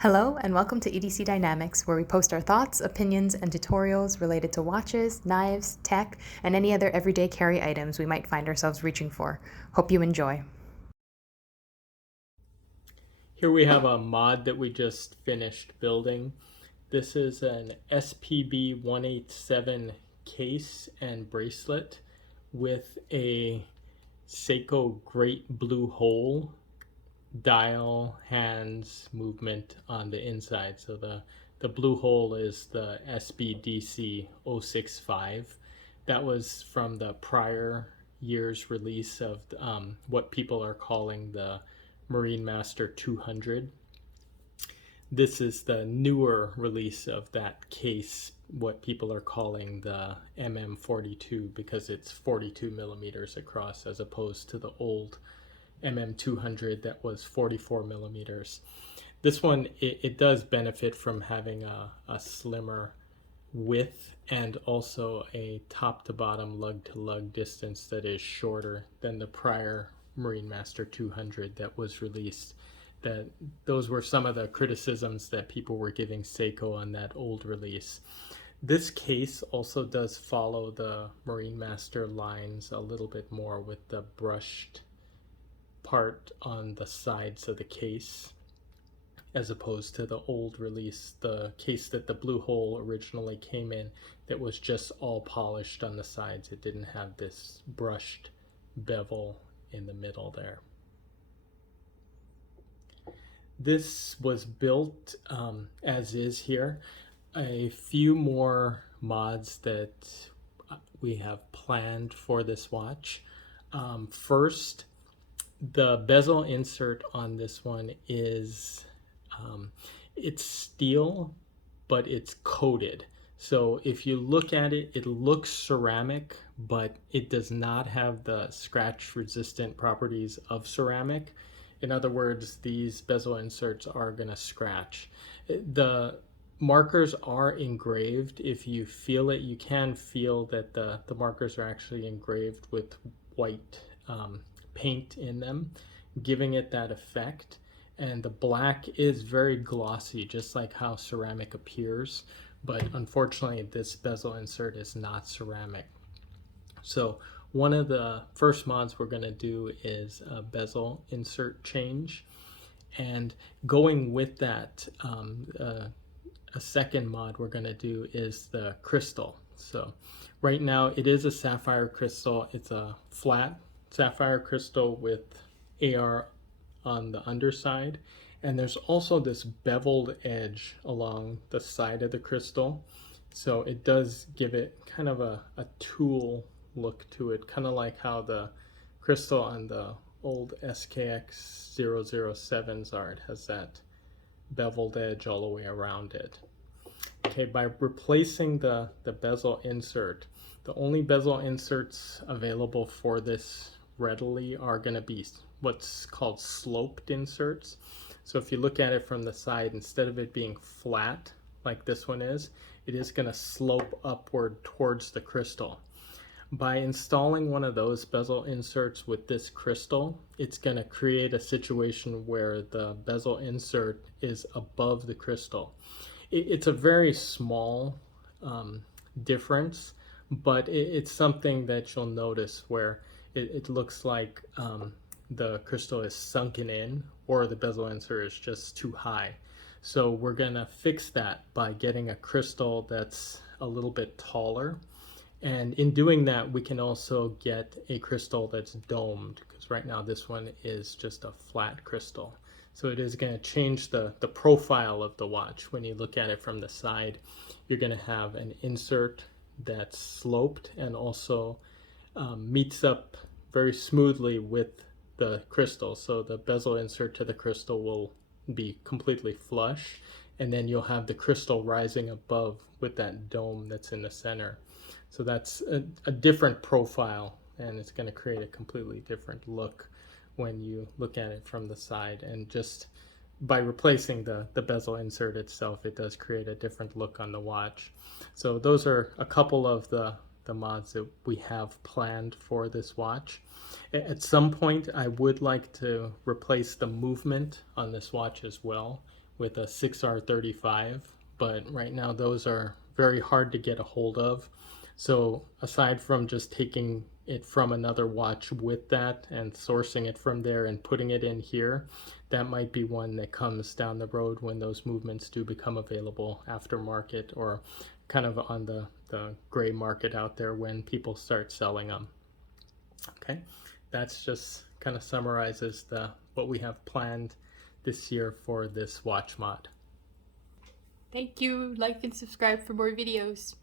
Hello and welcome to EDC Dynamics, where we post our thoughts, opinions, and tutorials related to watches, knives, tech, and any other everyday carry items we might find ourselves reaching for. Hope you enjoy. Here we have a mod that we just finished building. This is an SPB187 case and bracelet with a Seiko Great Blue Hole dial hands movement on the inside. So the blue hole is the SBDC 065. That was from the prior year's release of what people are calling the Marine Master 200. This is the newer release of that case, what people are calling the MM42, because it's 42 millimeters across as opposed to the old MM200 that was 44 millimeters. This one, it does benefit from having a slimmer width and also a top to bottom, lug to lug distance that is shorter than the prior Marine Master 200 that was released. Those were some of the criticisms that people were giving Seiko on that old release. This case also does follow the Marine Master lines a little bit more with the brushed part on the sides of the case, as opposed to the old release, the case that the blue hole originally came in, that was just all polished on the sides. It didn't have this brushed bevel in the middle there. This was built as is here. A few more mods that we have planned for this watch. First, the bezel insert on this one is it's steel, but it's coated. So if you look at it, it looks ceramic, but it does not have the scratch resistant properties of ceramic. In other words, these bezel inserts are going to scratch. The markers are engraved. If you feel it, you can feel that the markers are actually engraved with white paint in them, giving it that effect. And the black is very glossy, just like how ceramic appears. But unfortunately, this bezel insert is not ceramic. So one of the first mods we're going to do is a bezel insert change. And going with that, a second mod we're going to do is the crystal. So right now it is a sapphire crystal. It's a flat sapphire crystal with AR on the underside. And there's also this beveled edge along the side of the crystal. So it does give it kind of a tool look to it, kind of like how the crystal on the old SKX 007s are. It has that beveled edge all the way around it. Okay, by replacing the bezel insert, the only bezel inserts available for this readily are going to be what's called sloped inserts. So if you look at it from the side, instead of it being flat like this one is, it is going to slope upward towards the crystal. By installing one of those bezel inserts with this crystal, it's going to create a situation where the bezel insert is above the crystal. It's a very small difference, but it's something that you'll notice where it looks like the crystal is sunken in, or the bezel insert is just too high. So we're going to fix that by getting a crystal that's a little bit taller. And in doing that, we can also get a crystal that's domed, because right now this one is just a flat crystal. So it is going to change the profile of the watch. When you look at it from the side, you're going to have an insert that's sloped and also meets up very smoothly with the crystal. So the bezel insert to the crystal will be completely flush, and then you'll have the crystal rising above with that dome that's in the center. So that's a different profile, and it's going to create a completely different look when you look at it from the side. And just by replacing the bezel insert itself, it does create a different look on the watch. So those are a couple of the mods that we have planned for this watch. At some point, I would like to replace the movement on this watch as well with a 6R35, but right now those are very hard to get a hold of. So aside from just taking it from another watch with that and sourcing it from there and putting it in here, that might be one that comes down the road when those movements do become available aftermarket, or kind of on the gray market out there when people start selling them. Okay, that's just kind of summarizes what we have planned this year for this watch mod. Thank you. Like and subscribe for more videos.